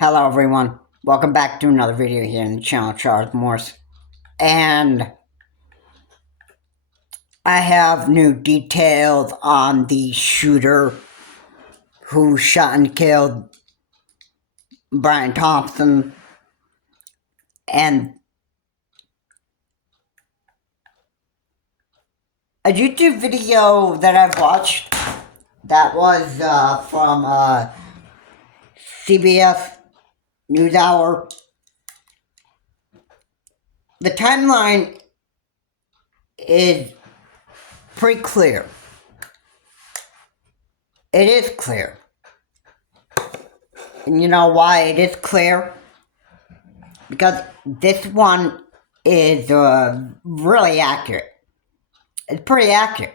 Hello everyone, welcome back to another video here in the channel, Charles Morse. And I have new details on the shooter who shot and killed Brian Thompson. And a YouTube video that I've watched that was from CBS NewsHour. The timeline is pretty clear. It is clear. And you know why it is clear? Because this one is really accurate. It's pretty accurate.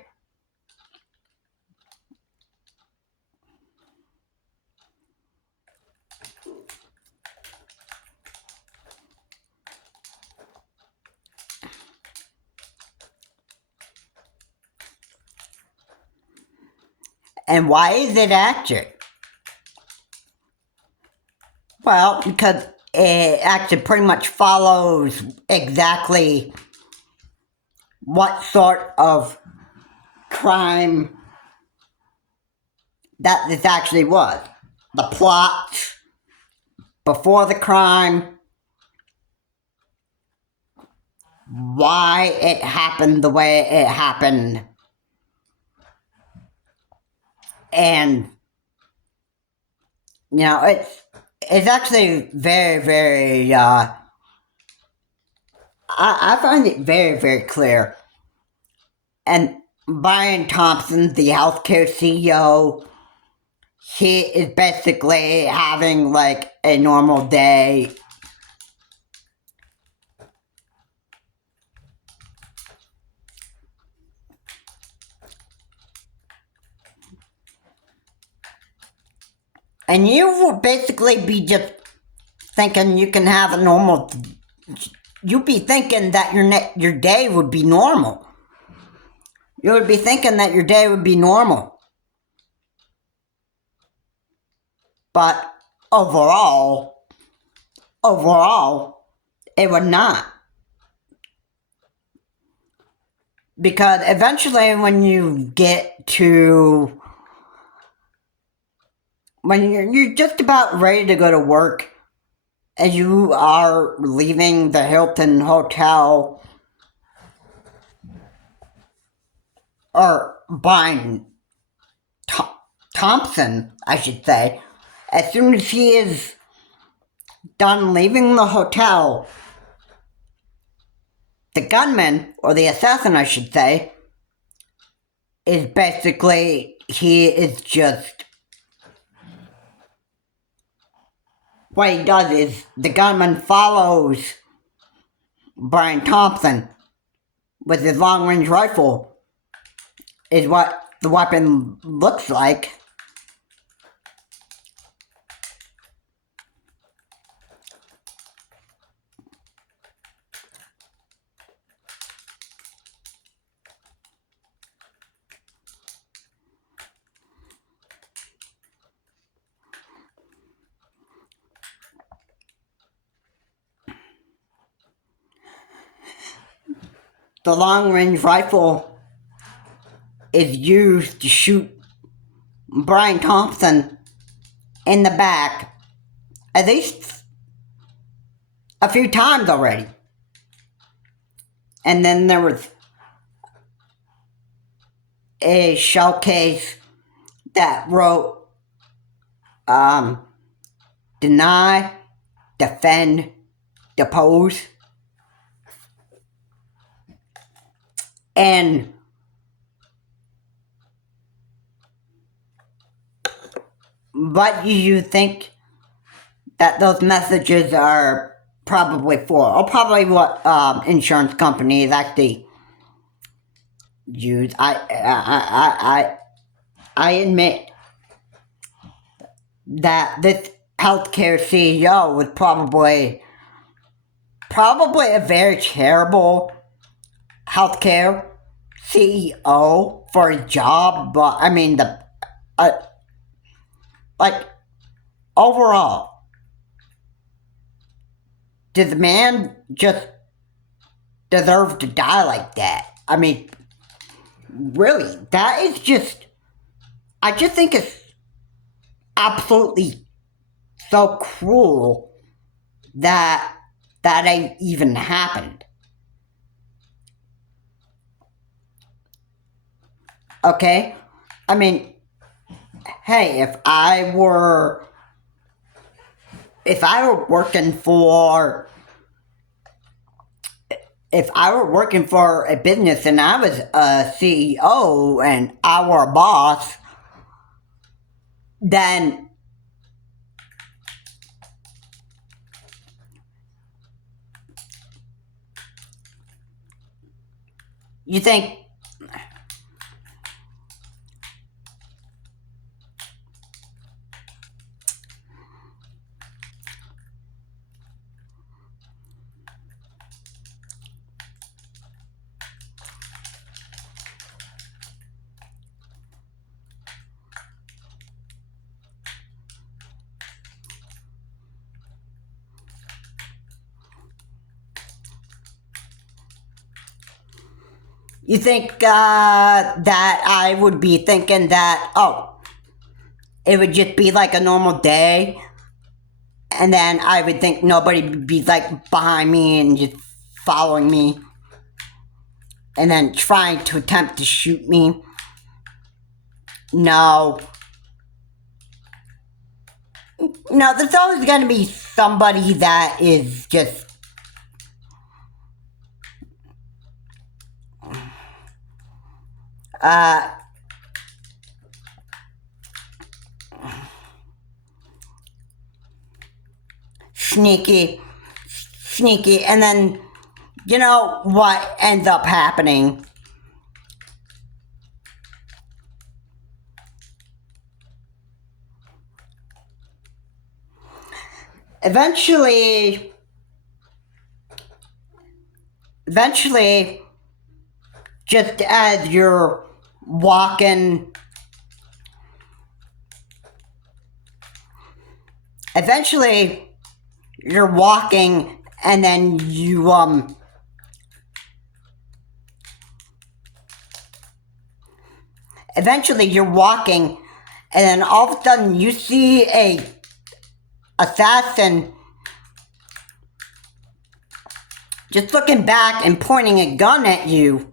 And why is it accurate? Well, because it actually pretty much follows exactly what sort of crime that this actually was. The plot before the crime, why it happened the way it happened, and you know, it's actually very I find it very clear. And Brian Thompson, the healthcare CEO, he is basically having like a normal day. And you will basically be just thinking you can have a normal, you'd be thinking that your day would be normal. You would be thinking that your day would be normal. But overall, it would not. Because eventually when you get to, when you're just about ready to go to work, and you are leaving the Hilton Hotel, or Brian Thompson, I should say, as soon as he is done leaving the hotel, the gunman, or the assassin I should say, is basically, he is just, what he does is, the gunman follows Brian Thompson with his long-range rifle, is what the weapon looks like. The long-range rifle is used to shoot Brian Thompson in the back at least a few times already. And then there was a shell case that wrote, deny, defend, depose. And what do you think that those messages are probably for? Or probably what insurance companies actually use. I admit that this healthcare CEO was probably a very terrible healthcare CEO for his job, but I mean, like, overall, does the man just deserve to die like that? I mean, really, that is just, I just think it's absolutely so cruel that that even happened. Okay? I mean, hey, if I were working for a business and I was a CEO and I were a boss, then you think that I would be thinking that, oh, it would just be like a normal day, and then I would think nobody would be like behind me and just following me, and then trying to attempt to shoot me. No. No, there's always going to be somebody that is just sneaky, and then you know what ends up happening? Eventually, just as you're walking, and then you're walking, and then all of a sudden you see a assassin just looking back and pointing a gun at you.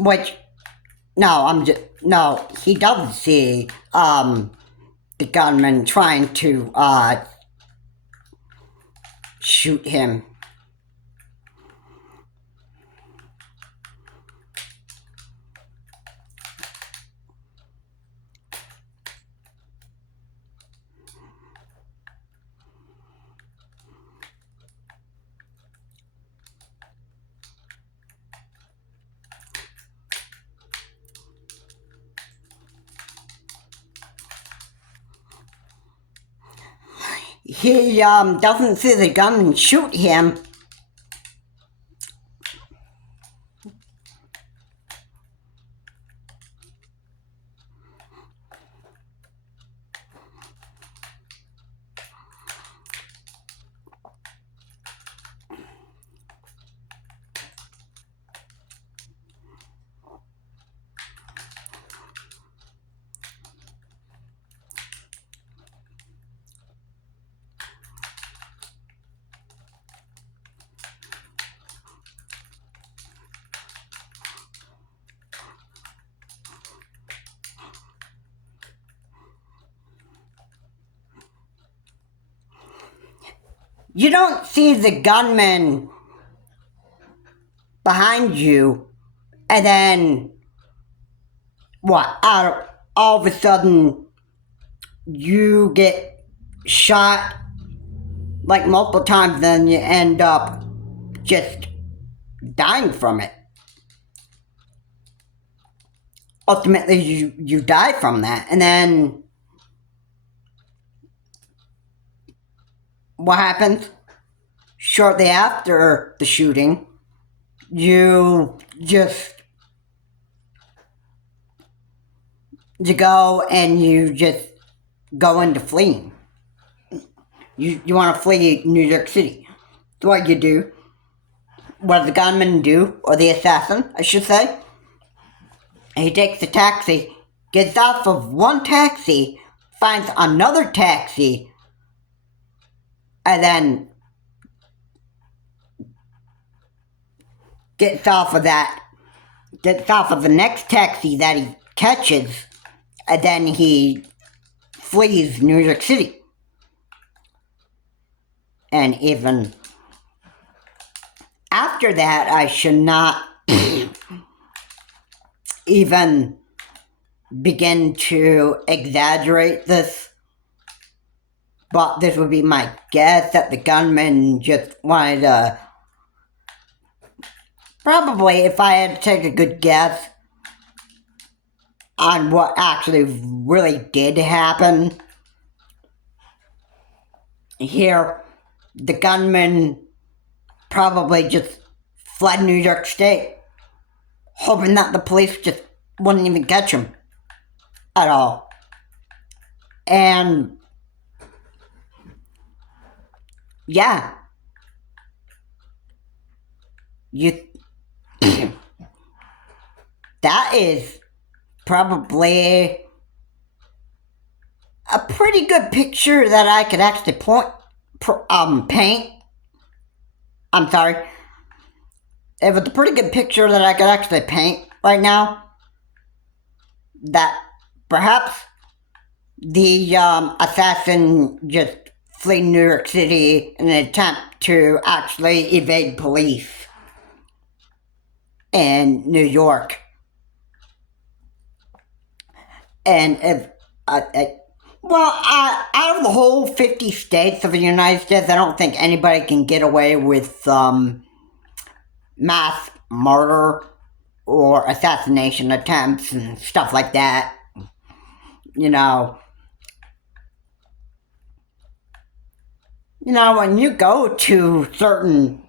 Which, no, he doesn't see, the gunman trying to, shoot him. He, doesn't see the gunman shoot him. You don't see the gunman behind you, and then, all of a sudden, you get shot like multiple times, then you end up just dying from it. Ultimately, you die from that, and then what happens? Shortly after the shooting, you go and you just go into fleeing. You want to flee New York City. That's what you do. What does the gunman do, or the assassin, I should say? He takes a taxi, gets off of one taxi, finds another taxi, and then gets off of the next taxi that he catches, and then he flees New York City. And even after that, I should not even begin to exaggerate this, but this would be my guess that the gunman just wanted to, probably, if I had to take a good guess on what actually really did happen here, the gunman probably just fled New York State, hoping that the police just wouldn't even catch him at all. And yeah, that is probably a pretty good picture that I could actually paint. I'm sorry. It was a pretty good picture that I could actually paint right now. That perhaps the assassin just flee New York City in an attempt to actually evade police in New York. And if out of the whole 50 states of the United States, I don't think anybody can get away with mass murder or assassination attempts and stuff like that. When you go to certain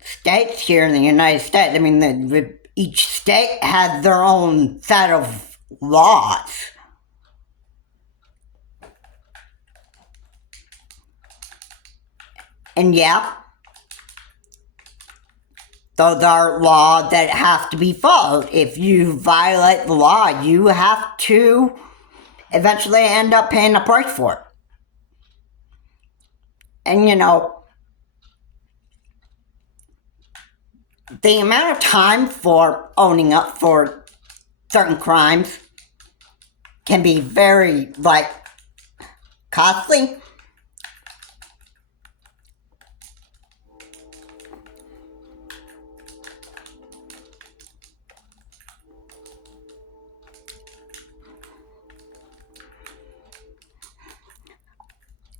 states here in the United States, I mean, each state has their own set of laws. And yeah, those are laws that have to be followed. If you violate the law, you have to eventually end up paying a price for it. And the amount of time for owning up for certain crimes can be very, costly.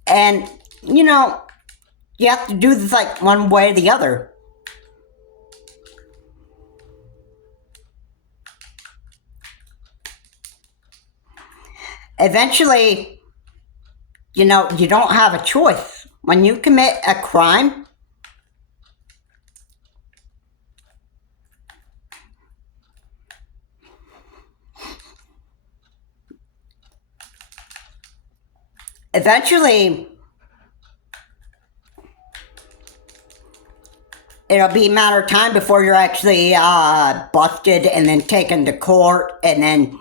And, you have to do this one way or the other. Eventually, you don't have a choice. When you commit a crime, eventually it'll be a matter of time before you're actually busted and then taken to court, and then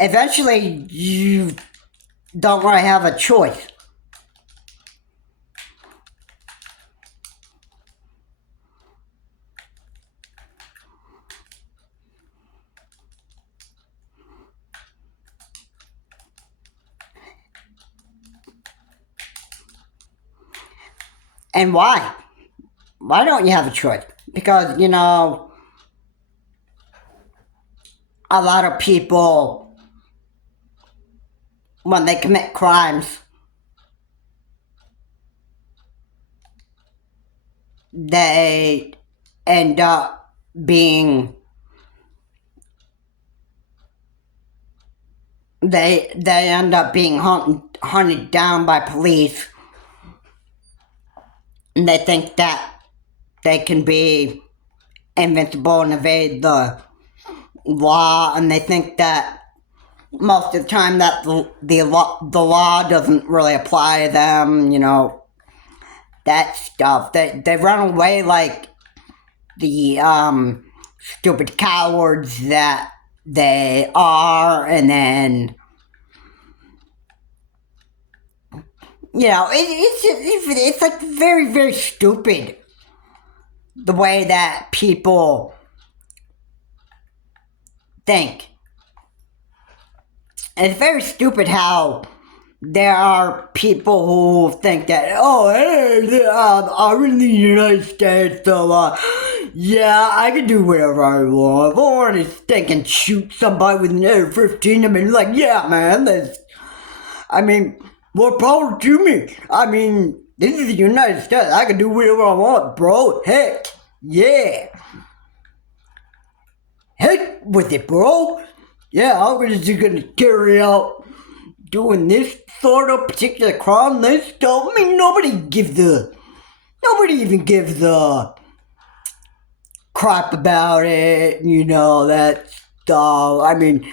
eventually you don't really have a choice. And why? Why don't you have a choice? Because, a lot of people, when they commit crimes, they end up being they end up being hunted down by police, and they think that they can be invincible and evade the law, and they think that most of the time that the law doesn't really apply to them, that stuff. They run away like the stupid cowards that they are, and then it's like very, very stupid the way that people think. And it's very stupid how there are people who think that, oh, hey, I'm in the United States, so, yeah, I can do whatever I want. If I want to stick and shoot somebody with an AR-15, I mean, like, yeah, man, more power to me. I mean, this is the United States. I can do whatever I want, bro. Heck, yeah. Heck with it, bro. Yeah, I'm just gonna carry out doing this sort of particular crime, this stuff. I mean, nobody even gives a crap about it, that stuff. I mean,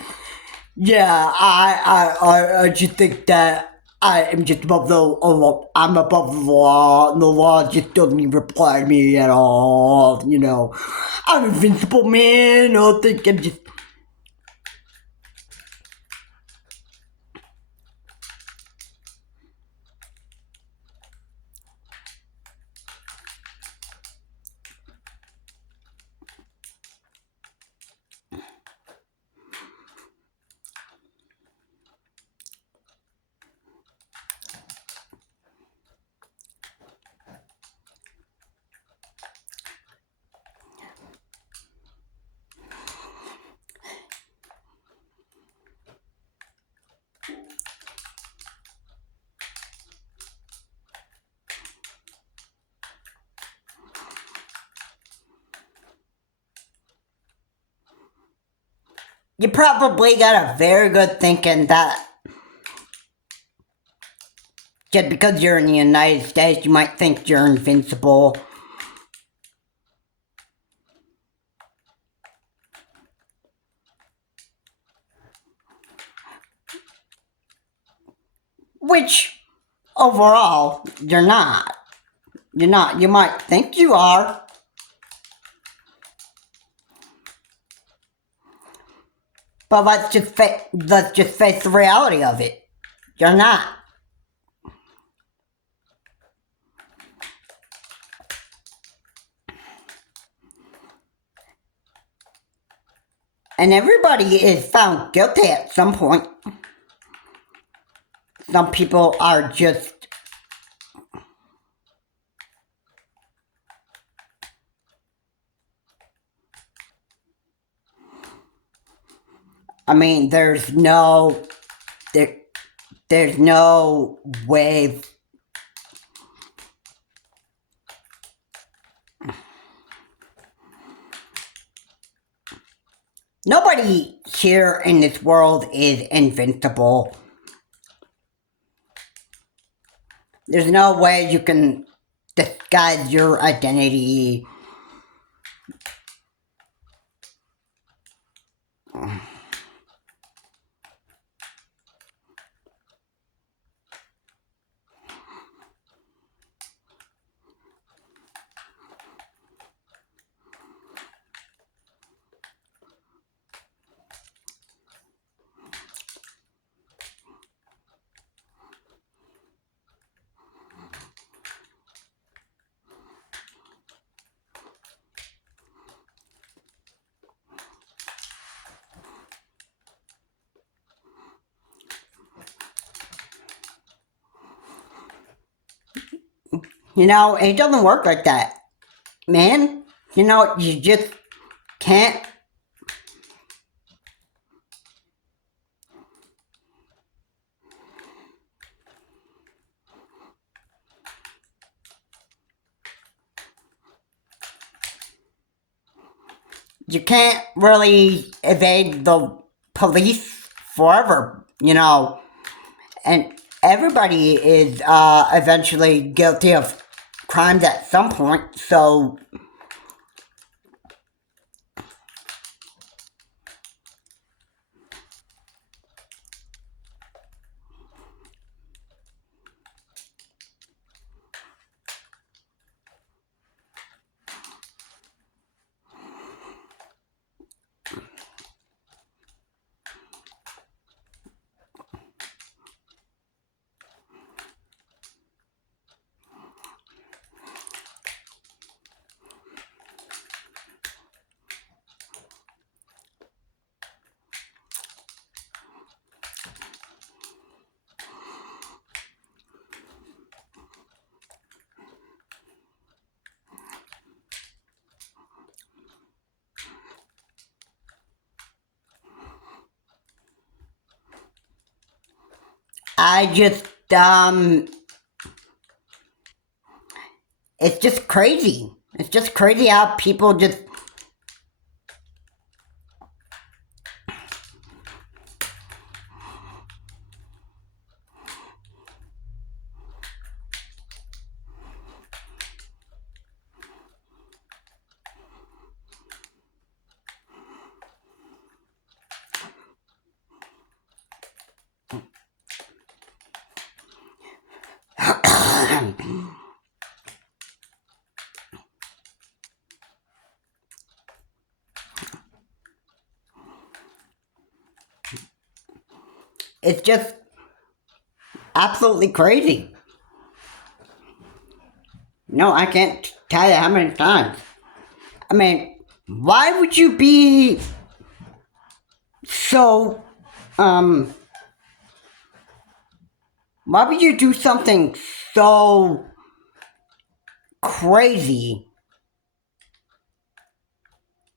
yeah, I just think that I am just above I'm above the law, and the law just doesn't even apply to me at all, I'm invincible, man. I think I'm just. You probably got a very good thinking that just because you're in the United States, you might think you're invincible. Which, overall, you're not. You're not. You might think you are. But let's just face the reality of it. You're not. And everybody is found guilty at some point. Some people are just. I mean, there's no way. Nobody here in this world is invincible. There's no way you can disguise your identity. It doesn't work like that, man. You just can't. You can't really evade the police forever, and everybody is eventually guilty of crimes at some point. So I just, it's just crazy. It's just crazy how people just. It's just absolutely crazy. No, I can't tell you how many times. I mean, why would you be so, why would you do something so crazy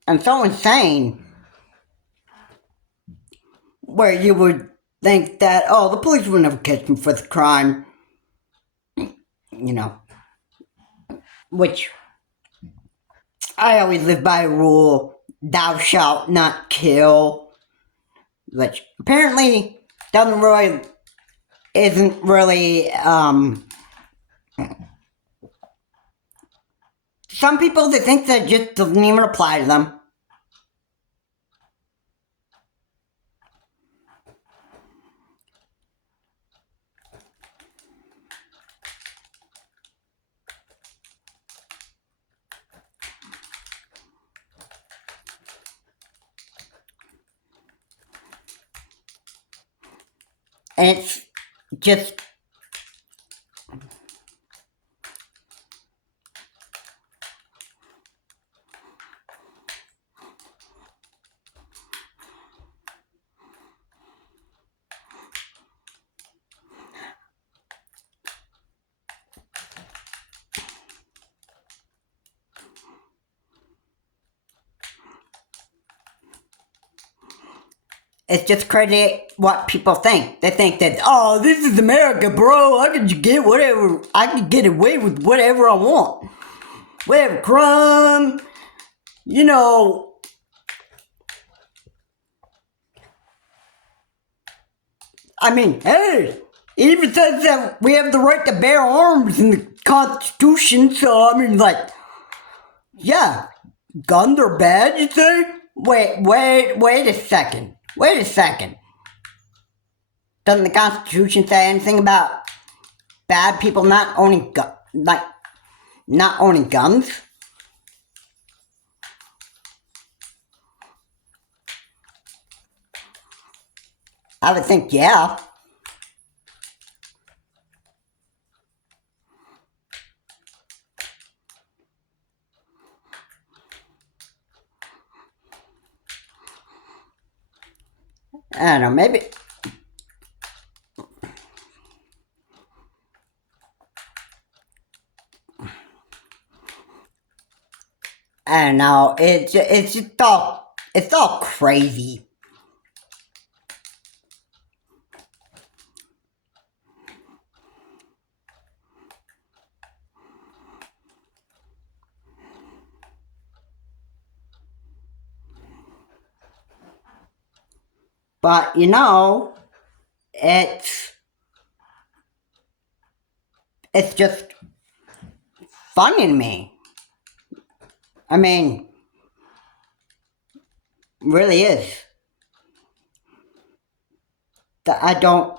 and so insane where you would think that, oh, the police would never catch me for the crime, you know, which I always live by a rule, thou shalt not kill, which apparently isn't really, some people that think that just doesn't even apply to them. And it's just, it's just crazy what people think. They think that, oh, this is America, bro. I can get whatever. I can get away with whatever I want. Whatever crime, you know. I mean, hey, it even says that we have the right to bear arms in the Constitution. So I mean, like, yeah, guns are bad. You say? Wait a second. Wait a second. Doesn't the Constitution say anything about bad people not owning not owning guns? I would think, yeah. I don't know, maybe. I don't know. It's all crazy. But it's it's just funny to me. I mean, really is. That I don't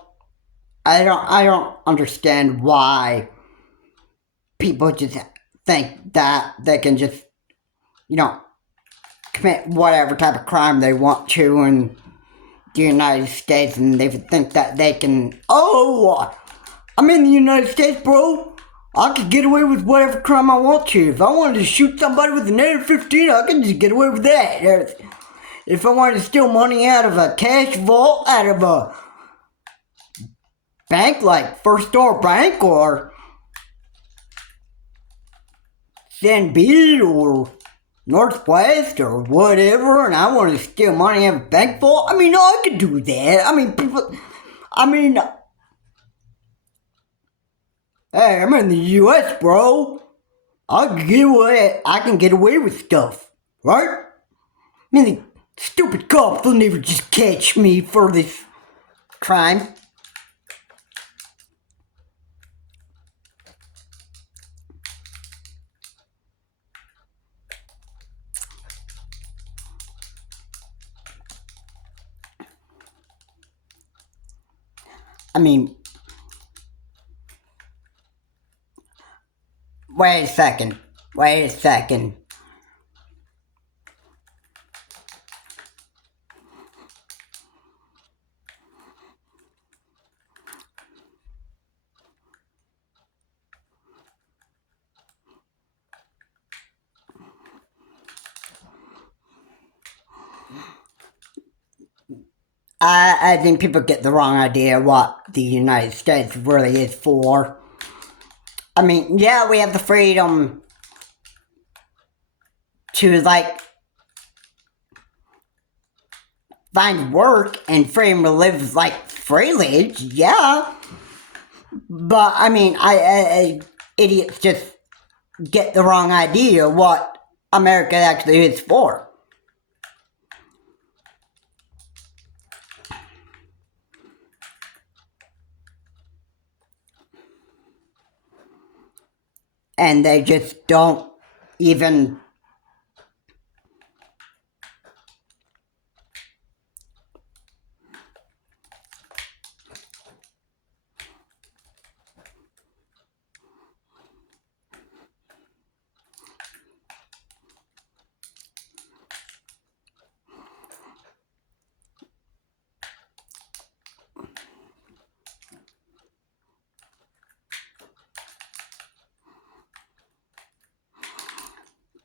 understand why people just think that they can just, you know, commit whatever type of crime they want to in the United States, and they think that they can. Oh, I'm in the United States, bro. I could get away with whatever crime I want to. If I wanted to shoot somebody with an AR-15, I could just get away with that. If I wanted to steal money out of a cash vault, out of a bank like First Star Bank or Sanbit or Northwest or whatever, and I want to steal money out of a bank vault, I mean, I could do that. Hey, I'm in the U.S., bro. I can get away with stuff, right? I mean, the stupid cops will never just catch me for this crime. I mean, wait a second. I think people get the wrong idea what the United States really is for. I mean, yeah, we have the freedom to, like, find work and freedom to live, like, freely, yeah. But, I mean, idiots just get the wrong idea what America actually is for. And they just don't even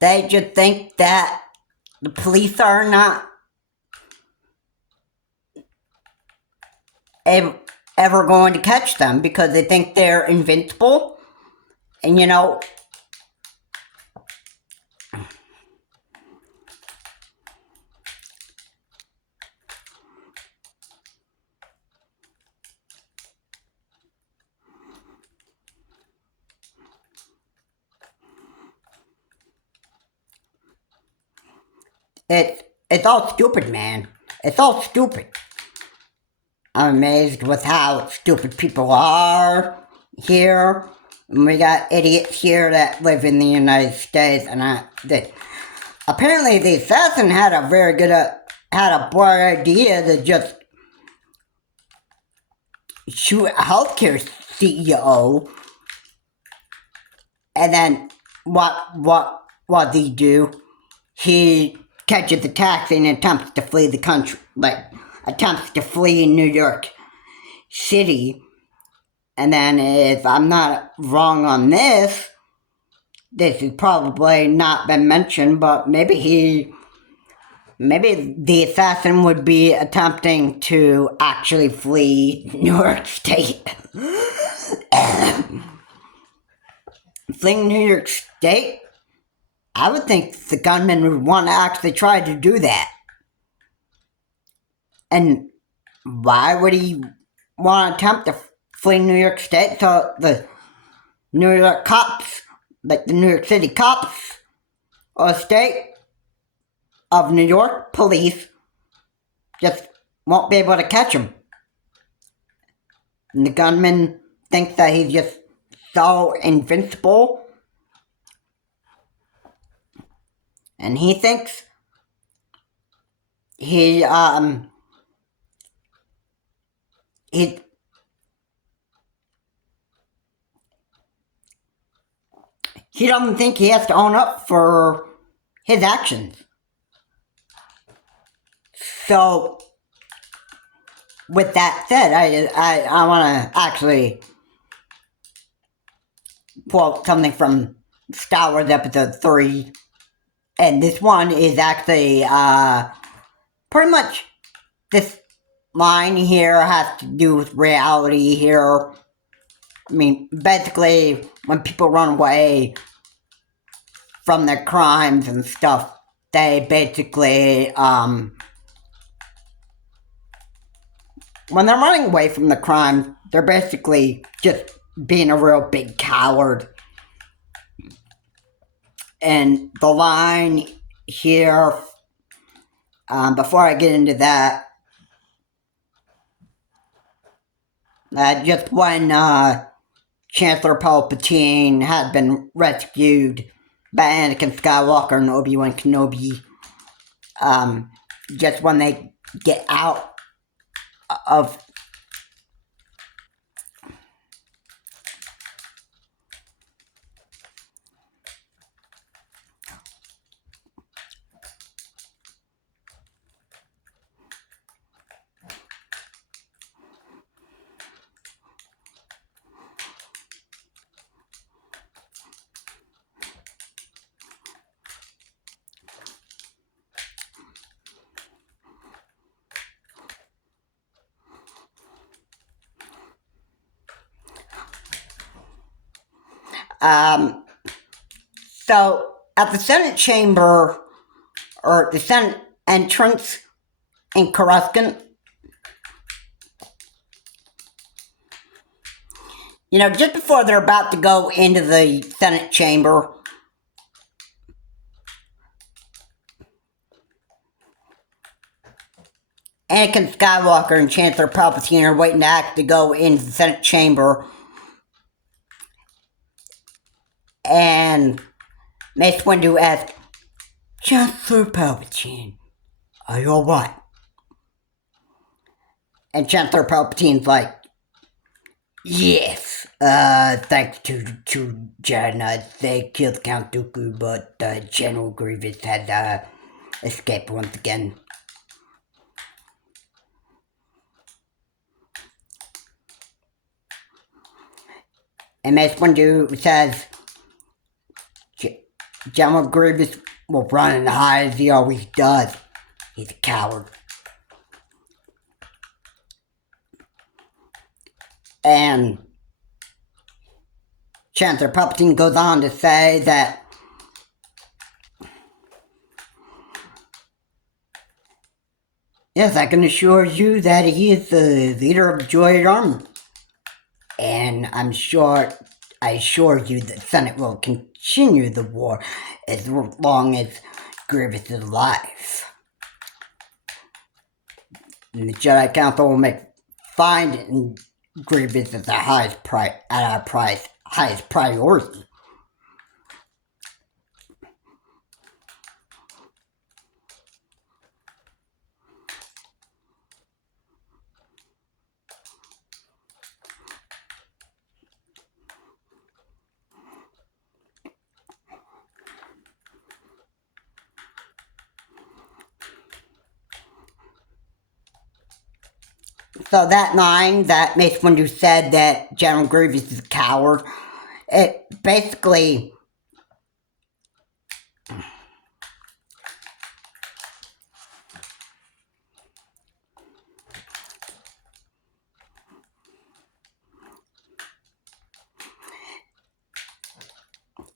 they just think that the police are not ever going to catch them because they think they're invincible. And it's all stupid, man. It's all stupid. I'm amazed with how stupid people are here. And we got idiots here that live in the United States, and apparently the assassin had a bright idea to just shoot a healthcare CEO, and then what does he do? He catches a taxi and attempts to flee the country, attempts to flee New York City. And then, if I'm not wrong on this has probably not been mentioned, but maybe the assassin would be attempting to actually flee New York State. Fleeing New York State? I would think the gunman would want to actually try to do that. And why would he want to attempt to flee New York State so the New York cops, like the New York City cops, or state of New York police, just won't be able to catch him? And the gunman thinks that he's just so invincible. And he thinks he doesn't think he has to own up for his actions. So, with that said, I want to actually quote something from Star Wars Episode 3. And this one is actually, pretty much, this line here has to do with reality here. I mean, basically, when people run away from their crimes and stuff, they basically, when they're running away from the crime, they're basically just being a real big coward. And the line here, before I get into that, just when Chancellor Palpatine had been rescued by Anakin Skywalker and Obi-Wan Kenobi, just when they get out of so at the Senate chamber, or the Senate entrance in Coruscant, just before they're about to go into the Senate chamber, Anakin Skywalker and Chancellor Palpatine are waiting to actually go into the Senate chamber. And Mace Windu asks, "Chancellor Palpatine, are you alright?" And Chancellor Palpatine's like, "Yes, thanks to the two Jedi, they killed Count Dooku, but General Grievous had escaped once again." And Mace Windu says, "General Grievous will run and hide as he always does. He's a coward." And Chancellor Palpatine goes on to say that yes, I can assure you that he is the leader of the Droid Army. And I assure you that the Senate will continue the war as long as Grievous is alive. And the Jedi Council will make finding Grievous as our highest priority. So that line that Mace Windu said that General Grievous is a coward, it basically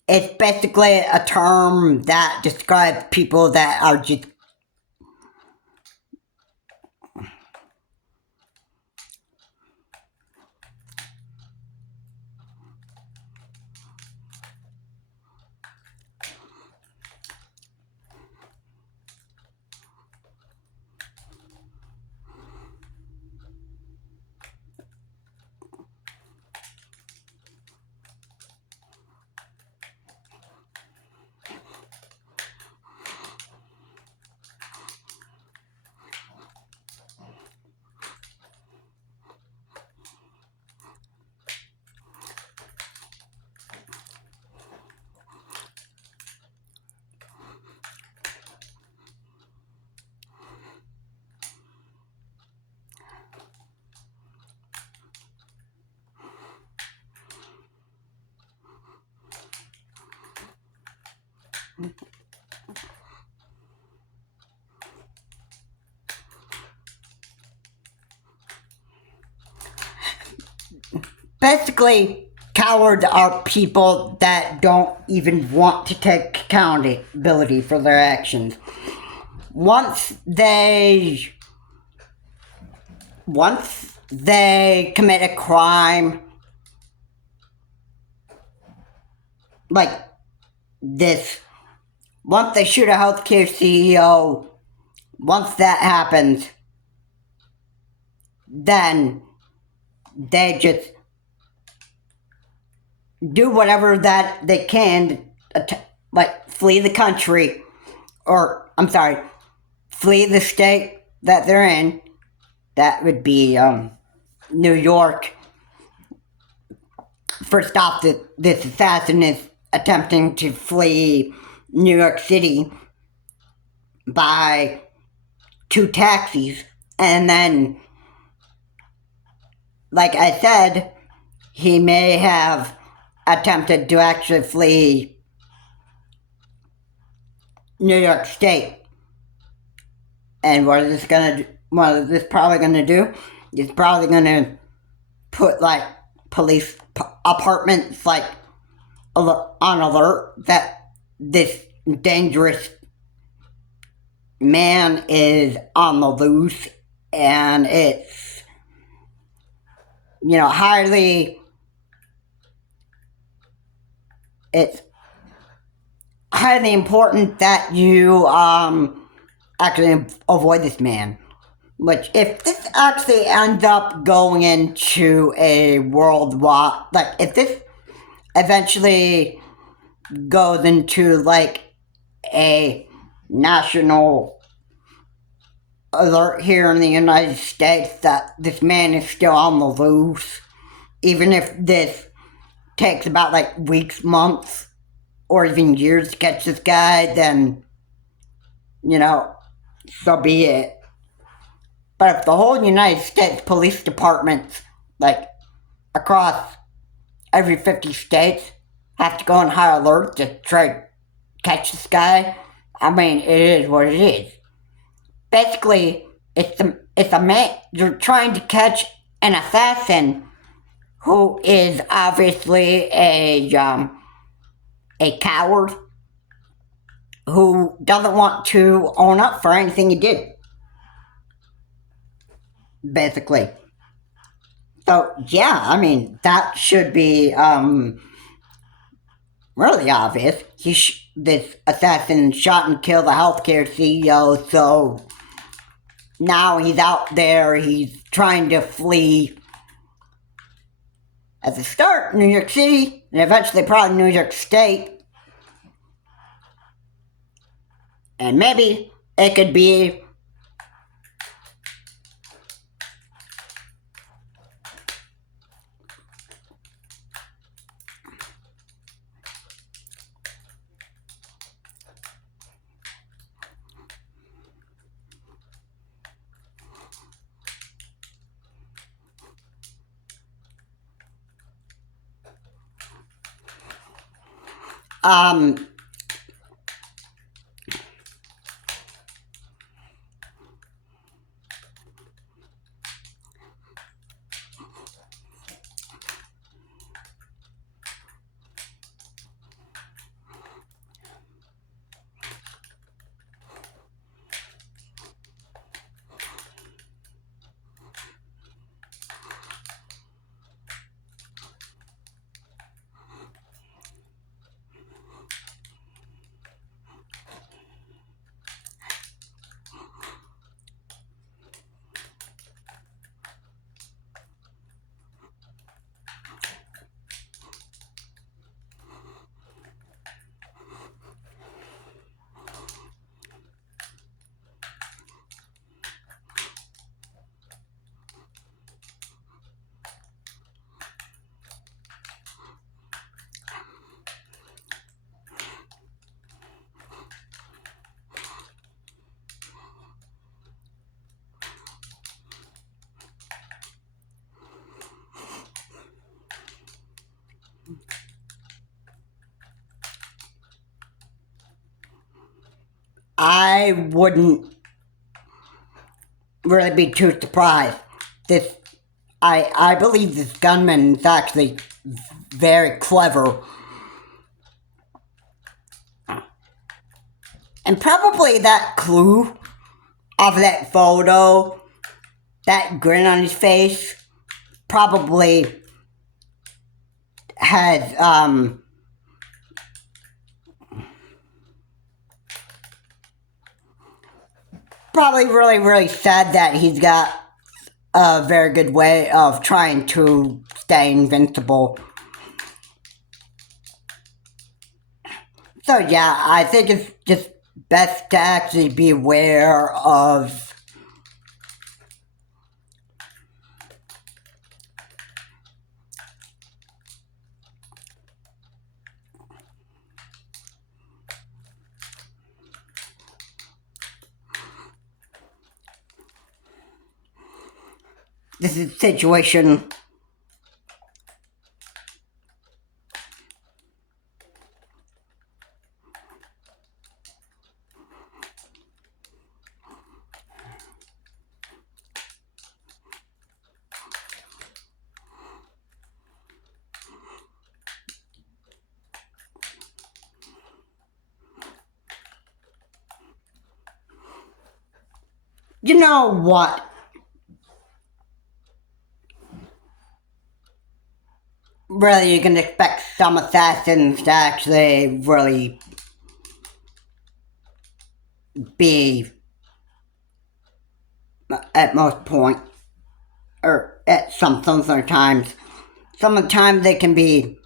It's basically a term that describes people that are just basically cowards are people that don't even want to take accountability for their actions. Once they once they commit a crime like this, once they shoot a healthcare CEO, once that happens, then they just do whatever that they can to, like, flee the country, or I'm sorry, flee the state that they're in. That would be New York. First off, this assassin is attempting to flee New York City by 2 taxis, and then, like I said, he may have attempted to actually flee New York State. And what is this probably gonna do? It's probably gonna put like police apartments like on alert that this dangerous man is on the loose, and it's, highly important that you actually avoid this man. Which, if this actually ends up going into a worldwide, like, if this eventually goes into like a national alert here in the United States that this man is still on the loose, even if this takes about like weeks, months, or even years to catch this guy, then, so be it. But if the whole United States police departments, like, across every 50 states, have to go on high alert to try to catch this guy, I mean, it is what it is. Basically, it's a man, you're trying to catch an assassin who is obviously a coward who doesn't want to own up for anything he did. Basically. So, yeah, I mean, that should be really obvious. This assassin shot and killed the healthcare CEO, so now he's out there, he's trying to flee. At the start, New York City, and eventually probably New York State. And maybe it could be um I wouldn't really be too surprised. This, I believe this gunman is actually very clever. And probably that clue of that photo, that grin on his face, probably has, probably really, really said that he's got a very good way of trying to stay invincible. So yeah, I think it's just best to actually be aware of this situation. You know what? Really, you can expect some assassins to actually really be at most point, or at some times. Some of the time they can be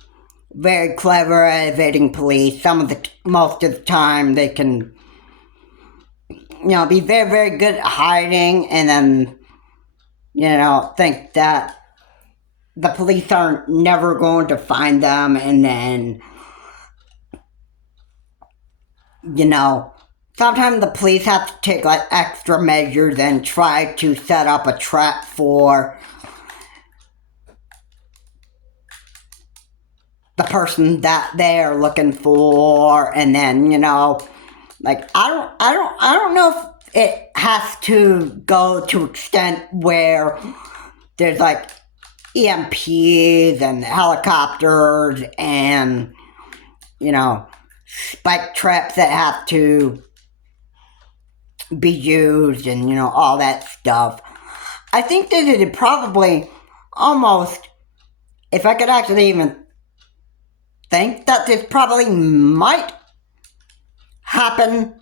very clever at evading police. Most of the time they can, be very, very good at hiding, and then, think that the police are never going to find them, and then, sometimes the police have to take like extra measures and try to set up a trap for the person that they're looking for, and then, like I don't know if it has to go to extent where there's like EMPs and helicopters and, spike traps that have to be used and, all that stuff. I think that it probably almost, if I could actually even think that this probably might happen.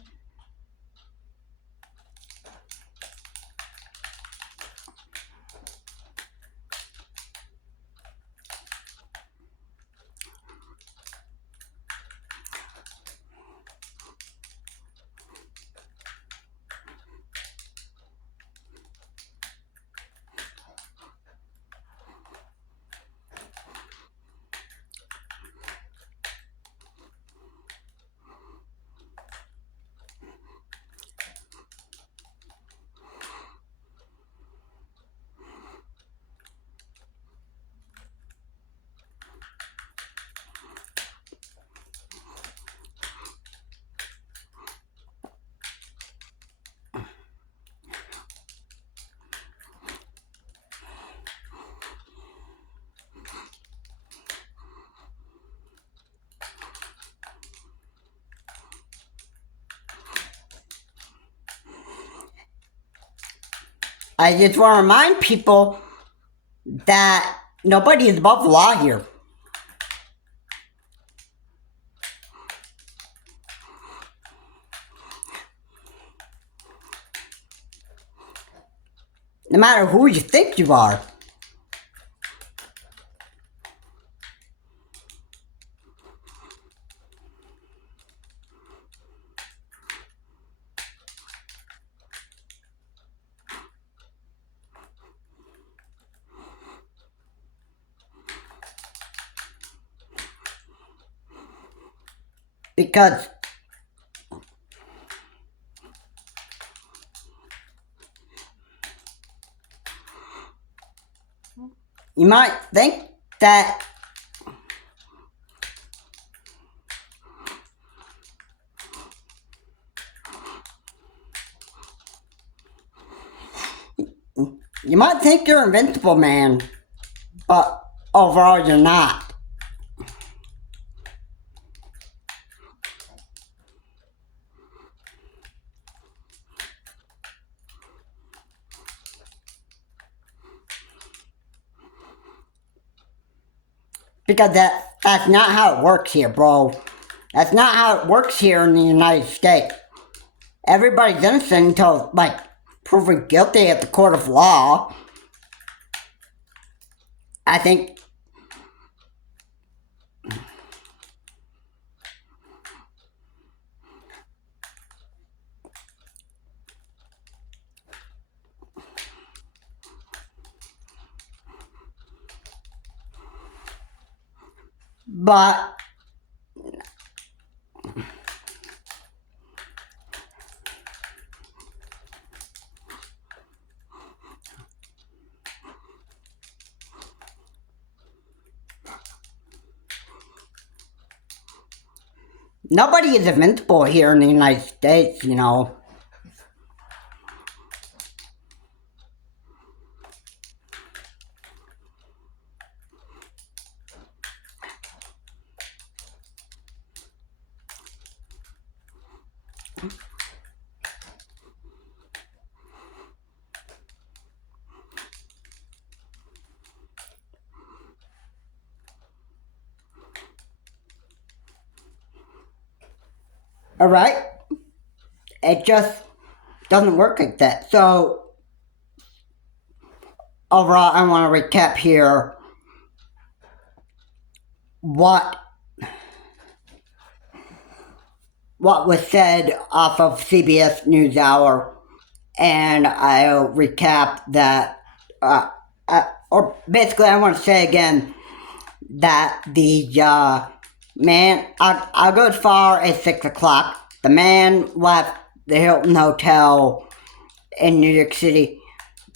I just want to remind people that nobody is above the law here. No matter who you think you are. Because you might think that You might think you're invincible, man, but overall you're not. Because that's not how it works here, bro. That's not how it works here in the United States. Everybody's innocent until, like, proven guilty at the court of law. I think. But nobody is invincible here in the United States, you know. Alright? It just doesn't work like that. So, overall, I want to recap here what was said off of CBS NewsHour, and I'll recap that, or basically I want to say again that the man, I'll go as far as 6 o'clock. The man left the Hilton Hotel in New York City.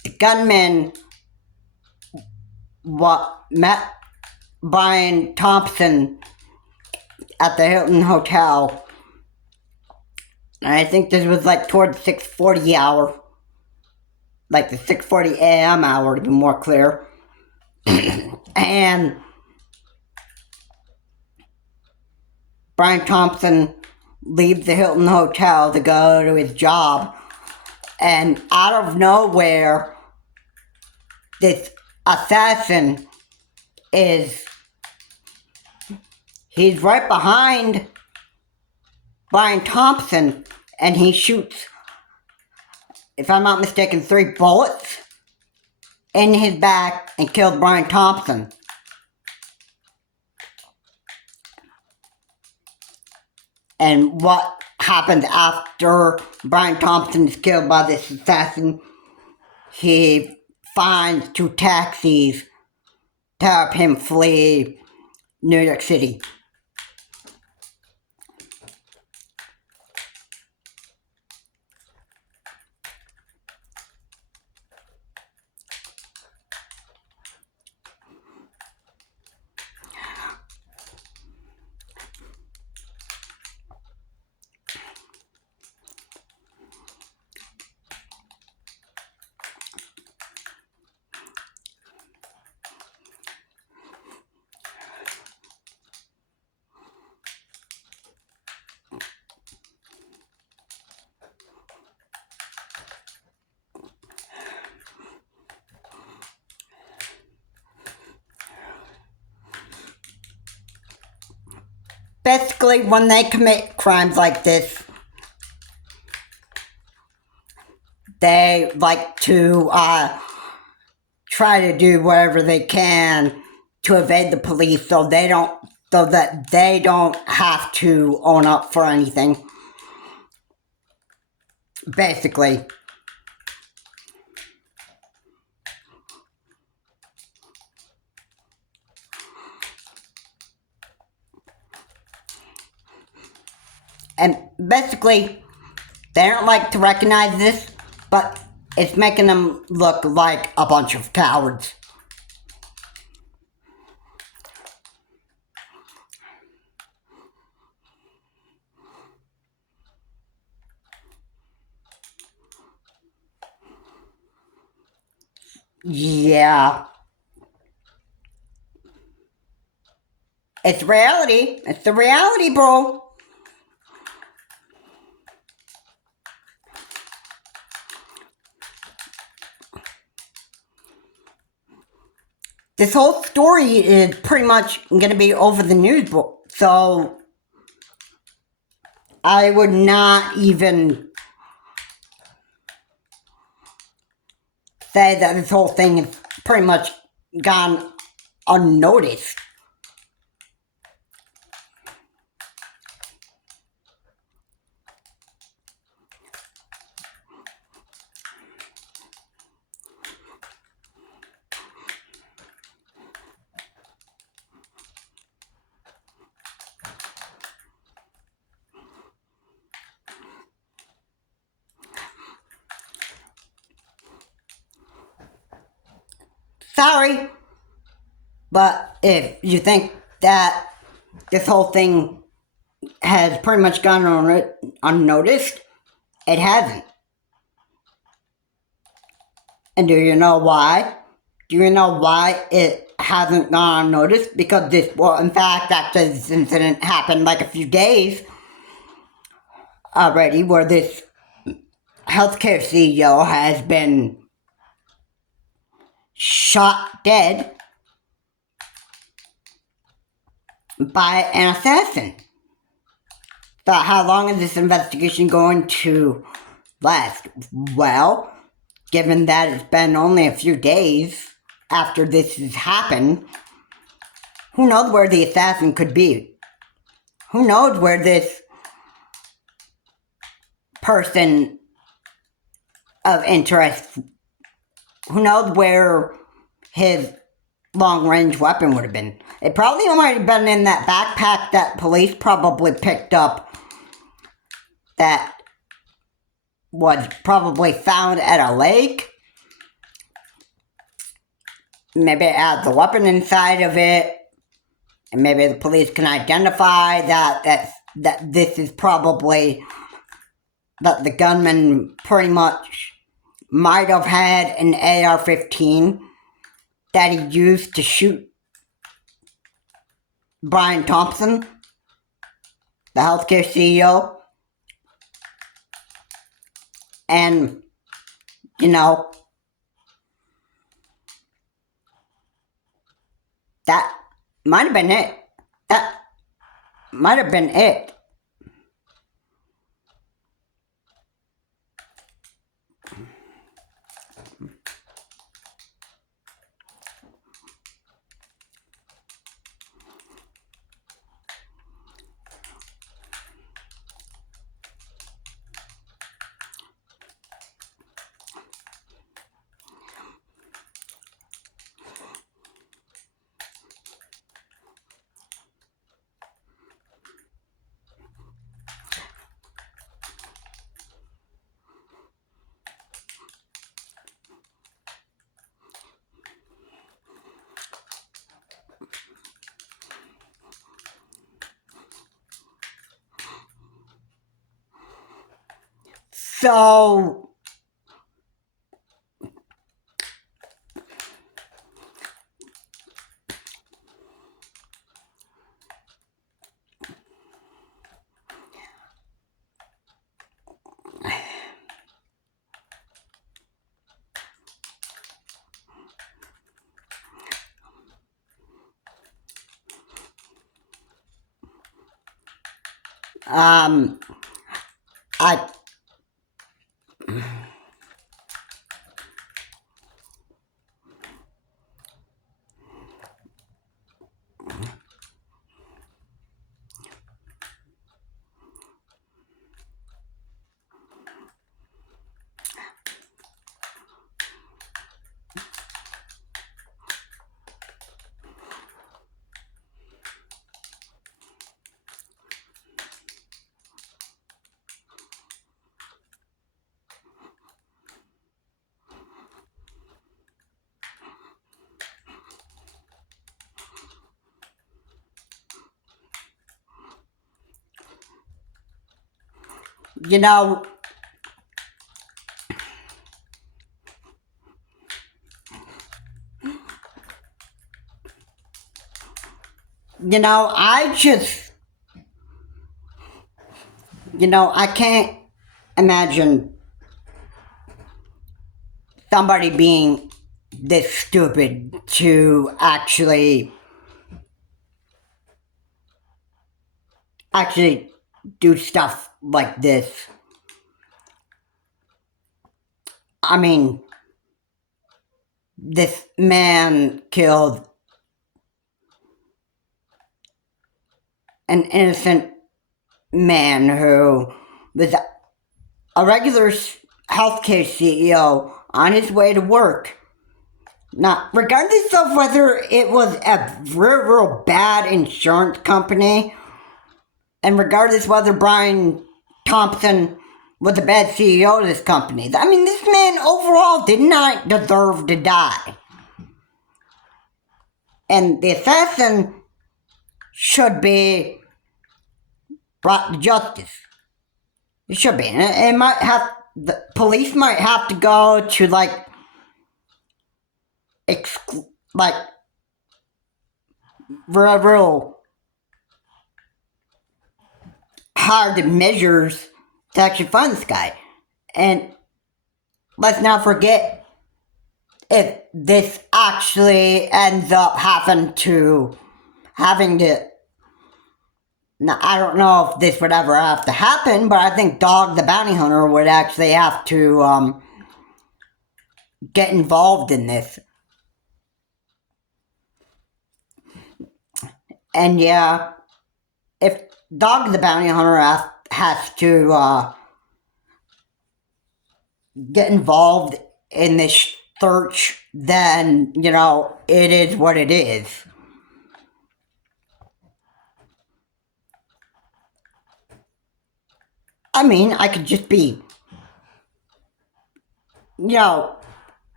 The gunman met Brian Thompson at the Hilton Hotel. And I think this was like towards 6:40 hour. Like the 6:40 a.m. hour to be more clear. And Brian Thompson leaves the Hilton Hotel to go to his job. And out of nowhere, this assassin he's right behind Brian Thompson, and he shoots, if I'm not mistaken, 3 bullets in his back and killed Brian Thompson. And what happens after Brian Thompson is killed by this assassin? He finds 2 taxis to help him flee New York City. Basically, when they commit crimes like this, they like to try to do whatever they can to evade the police so that they don't have to own up for anything. Basically. And basically, they don't like to recognize this, but it's making them look like a bunch of cowards. Yeah. It's reality. It's the reality, bro. This whole story is pretty much going to be over the news, so I would not even say that this whole thing is pretty much gone unnoticed. Sorry, but if you think that this whole thing has pretty much gone unnoticed, it hasn't. And do you know why? Do you know why it hasn't gone unnoticed? Because in fact, actually, this incident happened like a few days already, where this healthcare CEO has been shot dead by an assassin. So how long is this investigation going to last? Well, given that it's been only a few days after this has happened, who knows where the assassin could be? Who knows where this person of interest, who knows where his long-range weapon would have been? It probably might have been in that backpack that police probably picked up, that was probably found at a lake. Maybe it has the weapon inside of it, and maybe the police can identify that this is probably, that the gunman pretty much might have had an AR-15 that he used to shoot Brian Thompson, the healthcare CEO. And, you know, that might have been it. That might have been it. So, I you know, I just, I can't imagine somebody being this stupid to actually do stuff like this. I mean, this man killed an innocent man who was a regular healthcare CEO on his way to work. Now, regardless of whether it was a real bad insurance company, and regardless whether Brian Thompson was a bad CEO of this company, I mean, this man overall did not deserve to die. And the assassin should be brought to justice. It should be. It might have, the police might have to go to real hard measures to actually find this guy. And let's not forget, if this actually ends up having to, now I don't know if this would ever have to happen, but I think Dog the Bounty Hunter would actually have to get involved in this. And yeah, if Dog the Bounty Hunter has to get involved in this search, then, it is what it is. I mean, I could just be,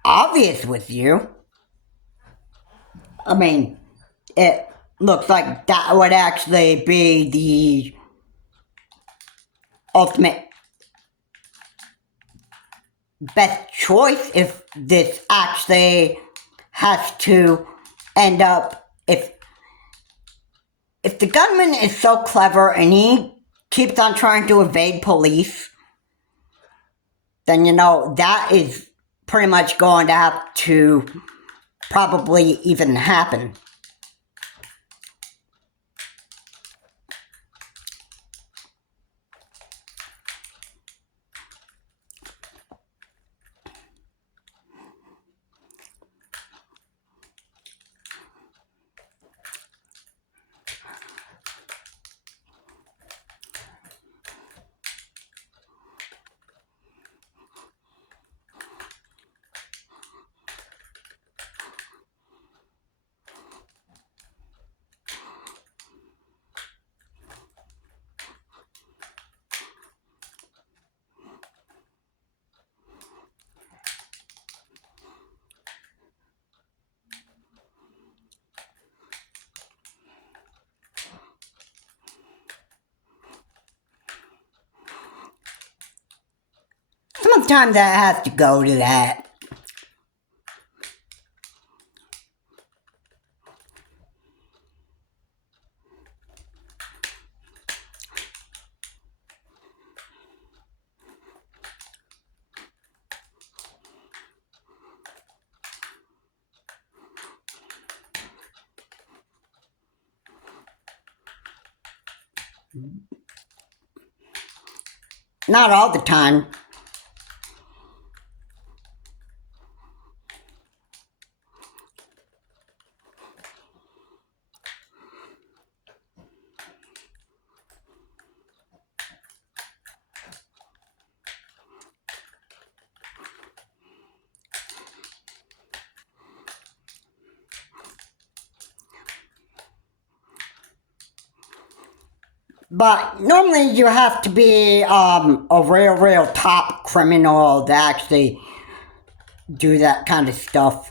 obvious with you. I mean, it looks like that would actually be the ultimate best choice if this actually has to end up, if the gunman is so clever and he keeps on trying to evade police, then that is pretty much going to have to probably even happen. Sometimes I have to go to that. Not all the time. But normally you have to be a real top criminal to actually do that kind of stuff.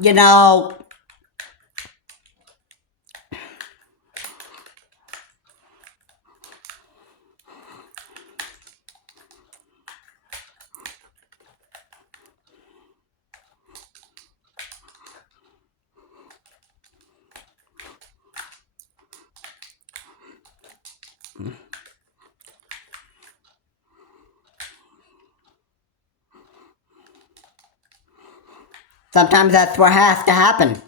you know, sometimes that's what has to happen.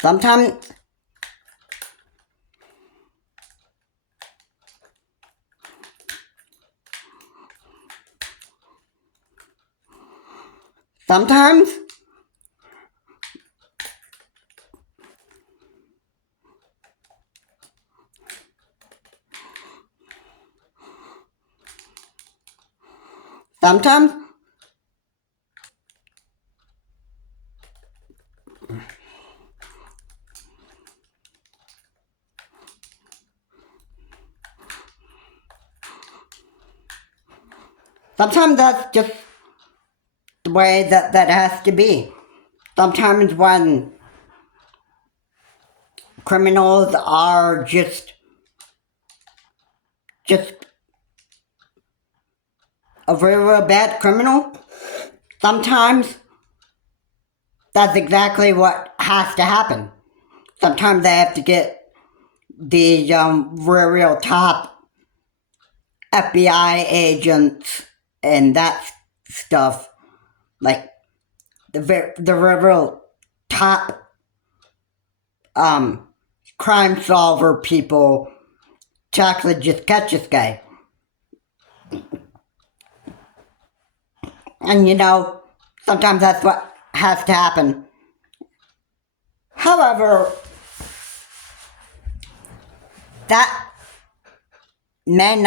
Sometimes, sometimes, sometimes, sometimes that's just the way that has to be. Sometimes when criminals are just a very bad criminal, sometimes that's exactly what has to happen. Sometimes they have to get the real top FBI agents and that stuff, like the real top crime solver people to actually just catch this guy. And sometimes that's what has to happen. However, that might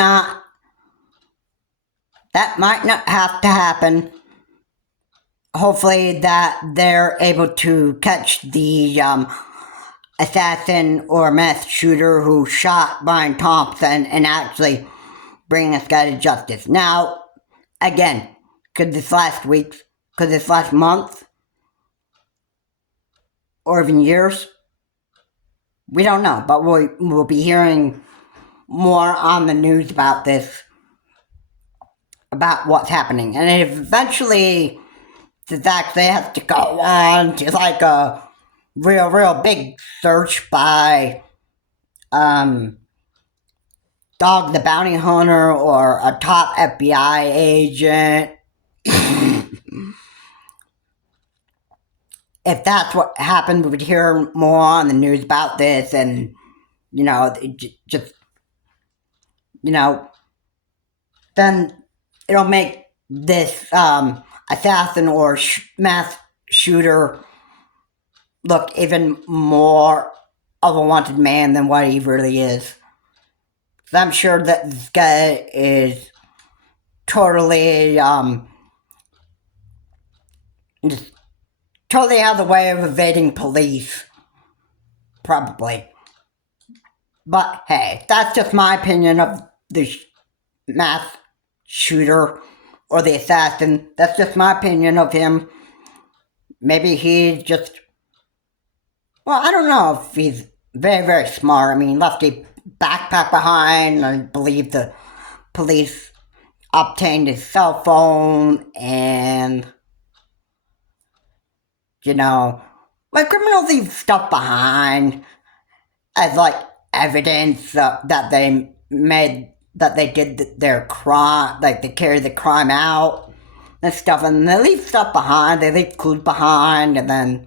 not have to happen. Hopefully that they're able to catch the assassin or meth shooter who shot Brian Thompson and actually bring this guy to justice. Now, again, could this last month, or even years? We don't know, but we'll be hearing more on the news about this, about what's happening. And eventually, this actually has to go on to like a real big search by Dog the Bounty Hunter or a top FBI agent. If that's what happened, we would hear more on the news about this, and just then it'll make this assassin or mass shooter look even more of a wanted man than what he really is. So I'm sure that this guy is totally just totally out of the way of evading police, probably. But hey, that's just my opinion of the mass shooter or the assassin. That's just my opinion of him. Maybe he's just, well, I don't know if he's very smart. I mean, left a backpack behind. I believe the police obtained his cell phone, and like, criminals leave stuff behind as like evidence that they did their crime, like they carried the crime out and stuff, and they leave stuff behind. They leave clues behind, and then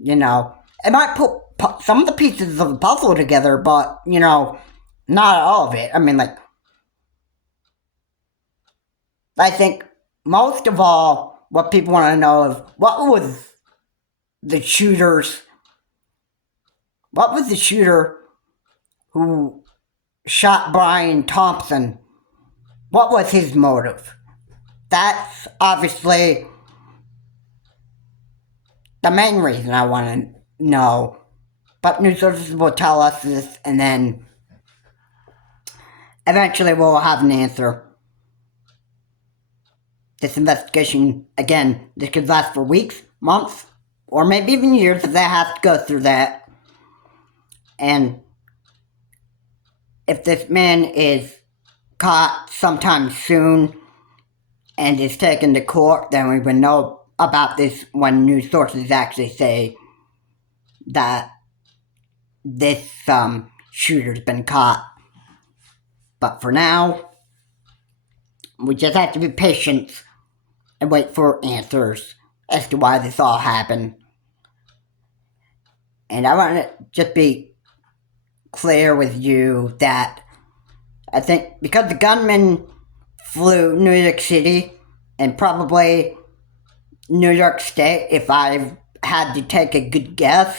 it might put some of the pieces of the puzzle together, but not all of it. I mean, like, I think most of all, what people want to know is what was the shooter who shot Brian Thompson? What was his motive? That's obviously the main reason I want to know. But news sources will tell us this, and then eventually we'll have an answer. This investigation, again, this could last for weeks, months, or maybe even years if they have to go through that. And if this man is caught sometime soon and is taken to court, then we would know about this when news sources actually say that this shooter's been caught. But for now, we just have to be patient and wait for answers as to why this all happened. And I want to just be clear with you that I think because the gunman flew New York City and probably New York State, if I had to take a good guess,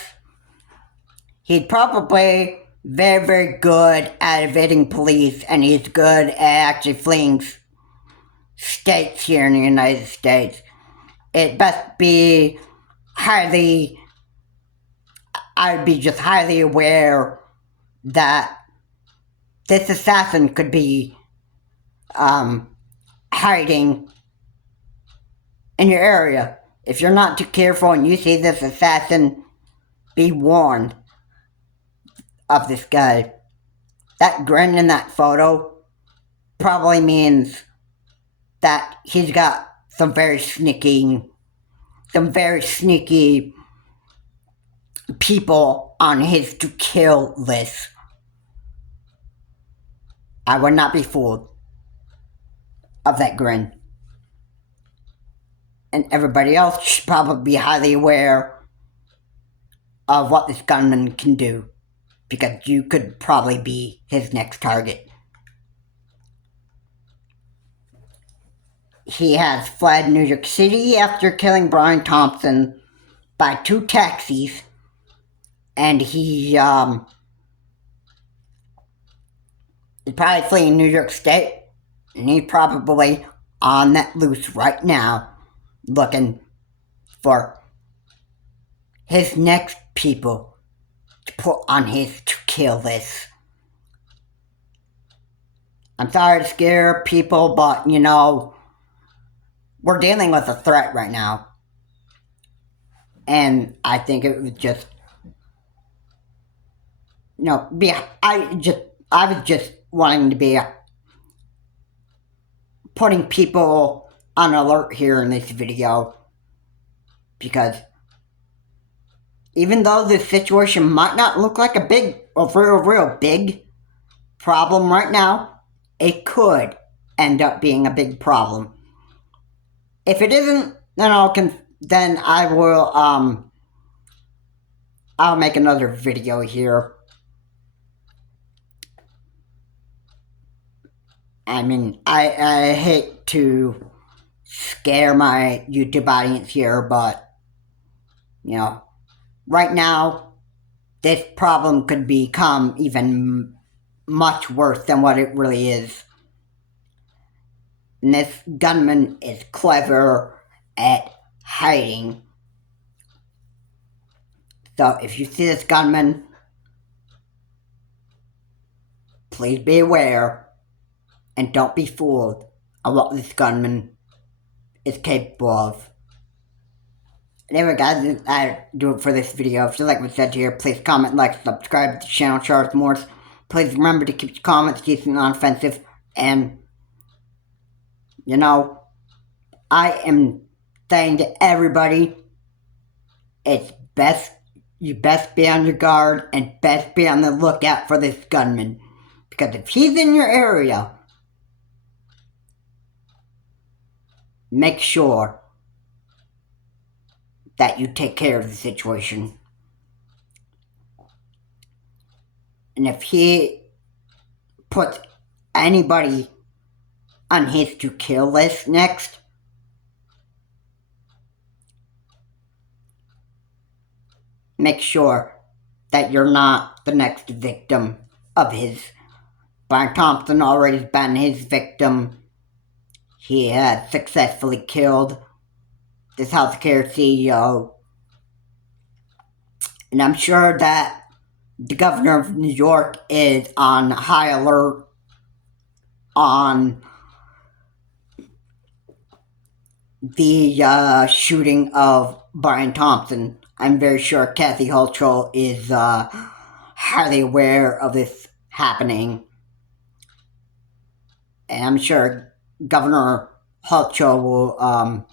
he's probably very, very good at evading police, and he's good at actually fleeing states here in the United States. It best be I would be just highly aware that this assassin could be hiding in your area. If you're not too careful and you see this assassin, be warned of this guy. That grin in that photo probably means that he's got some very sneaky people on his to kill list. I would not be fooled of that grin. And everybody else should probably be highly aware of what this gunman can do, because you could probably be his next target. He has fled New York City after killing Brian Thompson by 2 taxis, and he is probably fleeing New York State, and he's probably on that loose right now, looking for his next people to put on his to kill list. I'm sorry to scare people, but you know, we're dealing with a threat right now. And I think it was just, you know, I was just wanting to be putting people on alert here in this video, because even though this situation might not look like a real big problem right now, it could end up being a big problem. If it isn't, then I will I'll make another video here. I mean, I hate to scare my YouTube audience here, but you know, right now this problem could become even much worse than what it really is. And this gunman is clever at hiding. So if you see this gunman, please be aware and don't be fooled of what this gunman is capable of. Anyway guys, I do it for this video. If you like what I said here, please comment, like, subscribe to the channel, share with more. Please remember to keep your comments decent and non-offensive. And you know, I am saying to everybody, you best be on your guard and best be on the lookout for this gunman. Because if he's in your area, make sure that you take care of the situation. And if he puts anybody on his to kill list next, make sure that you're not the next victim of his. Brian Thompson already has been his victim. He has successfully killed this healthcare CEO And I'm sure that the governor of New York is on high alert on the shooting of Brian Thompson. I'm very sure Kathy Hochul is highly aware of this happening. And I'm sure Governor Hochul will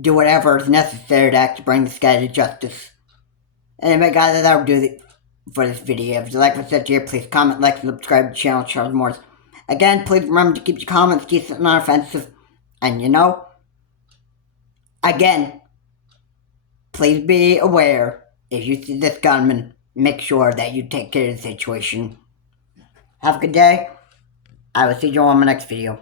do whatever is necessary to actually bring this guy to justice. Anyway, guys, that'll do it for this video. If you like what I said here, please comment, like, and subscribe to the channel, Charles Morris. Again, please remember to keep your comments decent and non-offensive. And again, please be aware, if you see this gunman, make sure that you take care of the situation. Have a good day. I will see you on my next video.